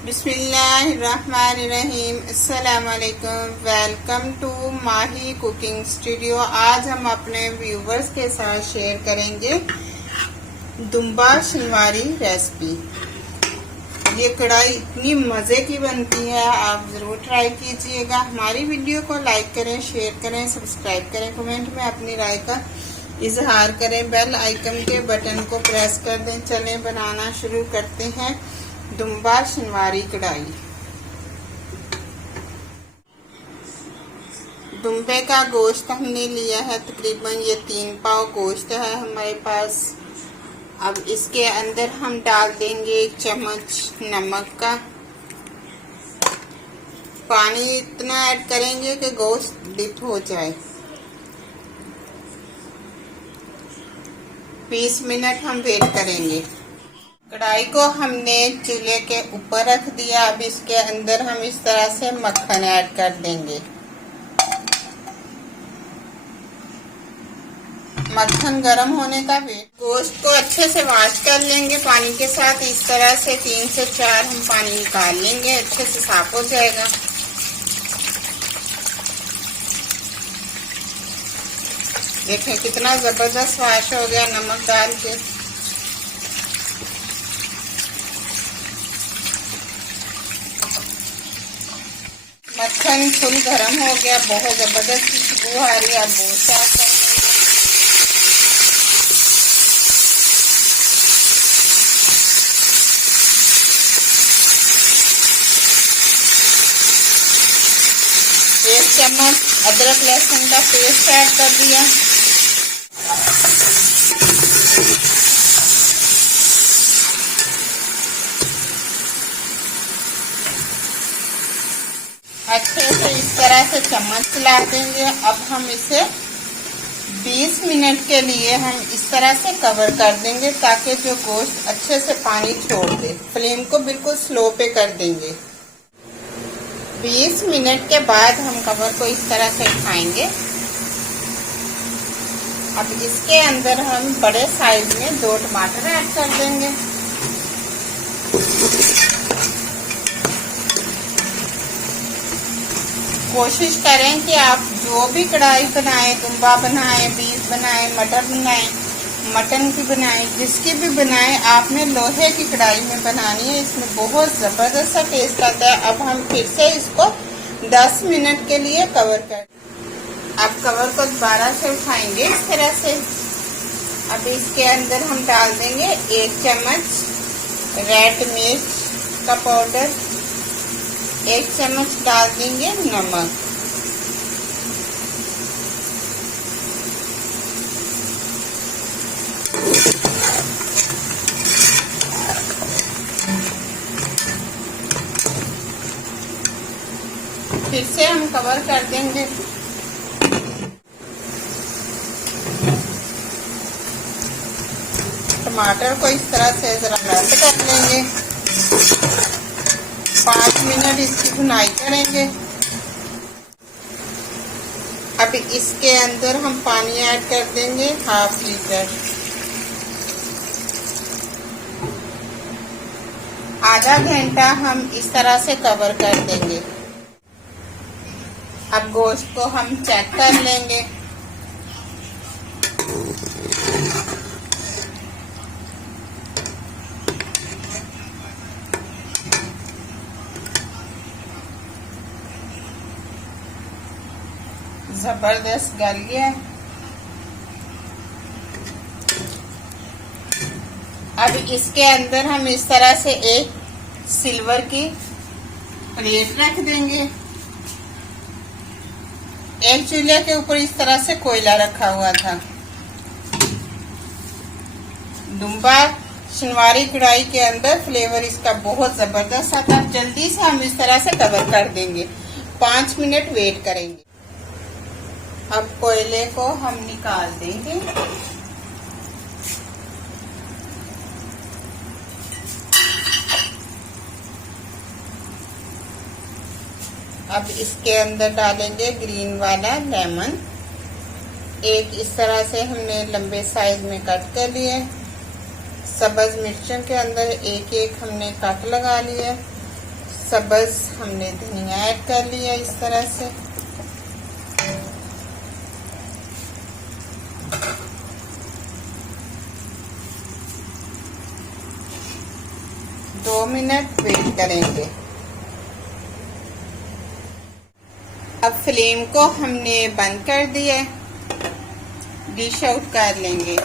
बिस्मिल्लाहिर्रहमानिर्रहीम। अस्सलामुअलैकुम। Welcome to Mahi cooking studio. आज हम अपने व्यूवर्स के साथ शेयर करेंगे दुम्बा शनवारी रेसिपी। ये कढ़ाई इतनी मज़े की बनती है, आप ज़रूर ट्राई कीजिएगा। हमारी वीडियो को लाइक करें, शेयर करें, सब्सक्राइब करें, कमेंट में अपनी राय का इजहार करें, बेल आइकन के बटन को प्रेस कर दें। चलें बनाना शुरू करते हैं दुम्बा शनवारी कढ़ाई। दुम्बे का गोश्त हमने लिया है, तकरीबन ये 3 पाव गोश्त है हमारे पास। अब इसके अंदर हम डाल देंगे 1 चम्मच नमक का। पानी इतना ऐड करेंगे कि गोश्त डिप हो जाए। 20 मिनट हम वेट करेंगे। कढ़ाई को हमने चूल्हे के ऊपर रख दिया। अब इसके अंदर हम इस तरह से मक्खन ऐड कर देंगे। मक्खन गर्म होने का वेट। गोश्त को अच्छे से वॉश कर लेंगे पानी के साथ। इस तरह से 3 से 4 हम पानी निकाल लेंगे, अच्छे से साफ हो जाएगा। देखें कितना जबरदस्त वॉश हो गया नमक डाल के। मक्खन फुल गरम हो गया, बहुत जबरदस्त खुशबू आ रही है। अब गोश्त साफ कर लेंगे। 1 चम्मच अदरक लहसुन का पेस्ट ऐड कर दिया। अच्छे से इस तरह से चम्मच चला देंगे। अब हम इसे 20 मिनट के लिए हम इस तरह से कवर कर देंगे ताकि जो गोश्त अच्छे से पानी छोड़ दे। फ्लेम को बिल्कुल स्लो पे कर देंगे। 20 मिनट के बाद हम कवर को इस तरह से उठाएंगे। अब इसके अंदर हम बड़े साइज में 2 टमाटर ऐड कर देंगे। कोशिश करें कि आप जो भी कढ़ाई बनाएं, दुम्बा बनाएं, बीफ बनाएं, मटर बनाएं, मटन की बनाएं, जिसकी भी बनाएं, आपने लोहे की कढ़ाई में बनानी है। इसमें बहुत ज़बरदस्त सा टेस्ट आता है। अब हम फिर से इसको 10 मिनट के लिए कवर कर। अब कवर को दोबारा से उठाएंगे इस तरह से। अब इसके अंदर हम डाल देंगे 1 चम्मच रेड मिर्च का पाउडर, 1 चम्मच डाल देंगे नमक। फिर से हम कवर कर देंगे। टमाटर को इस तरह से जरा मेल्ट कर लेंगे। 5 मिनट इसकी भुनाई करेंगे। अब इसके अंदर हम पानी ऐड कर देंगे 1/2 लीटर। आधा घंटा हम इस तरह से कवर कर देंगे। अब गोश्त को हम चेक कर लेंगे। जबरदस्त गल गया है। अब इसके अंदर हम इस तरह से एक सिल्वर की प्लेट रख देंगे। एक चूल्हे के ऊपर इस तरह से कोयला रखा हुआ था। दुम्बा शनवारी कढ़ाई के अंदर फ्लेवर इसका बहुत जबरदस्त आता है। जल्दी से हम इस तरह से कवर कर देंगे। 5 मिनट वेट करेंगे। अब कोयले को हम निकाल देंगे। अब इसके अंदर डालेंगे ग्रीन वाला लेमन। एक इस तरह से हमने लंबे साइज में कट कर लिए। सब्ज मिर्चों के अंदर एक एक हमने कट लगा लिया। सब्ज हमने धनिया ऐड कर लिया इस तरह से। दो मिनट वेट करेंगे। अब फ्लेम को हमने बंद कर दिया, डिश आउट कर लेंगे।